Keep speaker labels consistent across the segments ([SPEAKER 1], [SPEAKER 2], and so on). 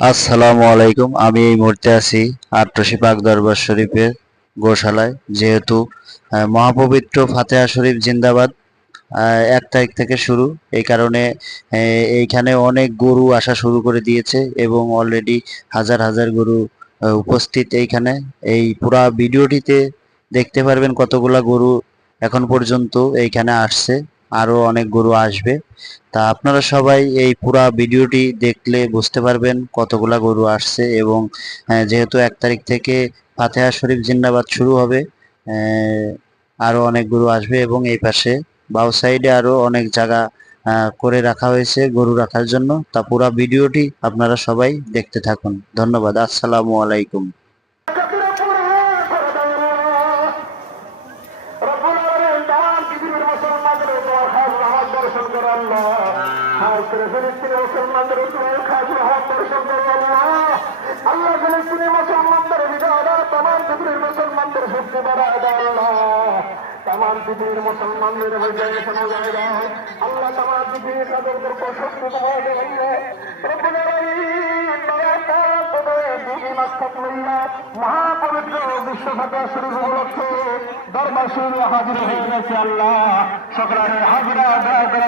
[SPEAKER 1] আসসালামু আলাইকুম। আমি এই মুহূর্তে আছি আট্রসি পাক দরবার শরীফের গোশালায়, যেহেতু মহাপবিত্র ফাতেহা শরীফ জিন্দাবাদ এক তারিখ থেকে শুরু। এই কারণে এইখানে অনেক গরু আসা শুরু করে দিয়েছে এবং অলরেডি হাজার হাজার গরু উপস্থিত এইখানে। এই পুরা ভিডিওটিতে দেখতে পারবেন কতগুলা গরু এখন পর্যন্ত এইখানে আসছে। আরও অনেক গরু আসবে। তা আপনারা সবাই এই পুরা ভিডিওটি দেখলে বুঝতে পারবেন কতগুলা গরু আসছে এবং যেহেতু এক তারিখ থেকে ফাতেহা শরীফ জিন্দাবাদ শুরু হবে আহ, আরও অনেক গরু আসবে এবং এই পাশে বাউ সাইডে আরও অনেক জায়গা করে রাখা হয়েছে গরু রাখার জন্য। তা পুরা ভিডিওটি আপনারা সবাই দেখতে থাকুন। ধন্যবাদ। আসসালামু আলাইকুম।
[SPEAKER 2] আল্লাহ। মুসলমানদের উপর মহাপবিত্র বিশ্বভাষা শুরু দরবার শুরু হাজির হয়ে গেছে আল্লাহ। হাজিরা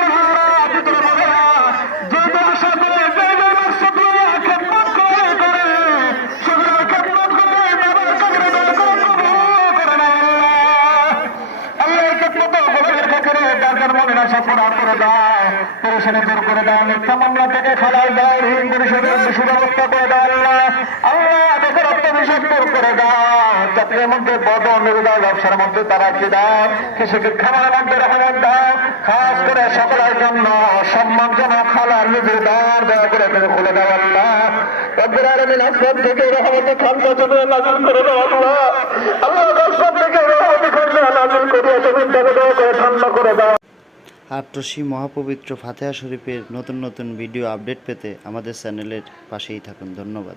[SPEAKER 2] যার মনের আশা পূরণ করে দেয় পরিশানি দূর করে দেয় মিথ্যা মামলা থেকে খালাল দেয় ঋণ পরিশোধের সুব্যবস্থা করে আল্লাহ আল্লাহ দূর করে দেয় চাকরির মধ্যে ব্যবসার মধ্যে তারা কি মধ্যে খাস করে সকলের জন্য সম্মানজনক খালার নিজের দয়া করে খুলে আল্লাহ। ঠান্ডা করে দাও।
[SPEAKER 1] আট্রসি মহাপবিত্র ফাতেহা শরীফের নতুন নতুন ভিডিও আপডেট পেতে আমাদের চ্যানেলের পাশেই থাকুন। ধন্যবাদ।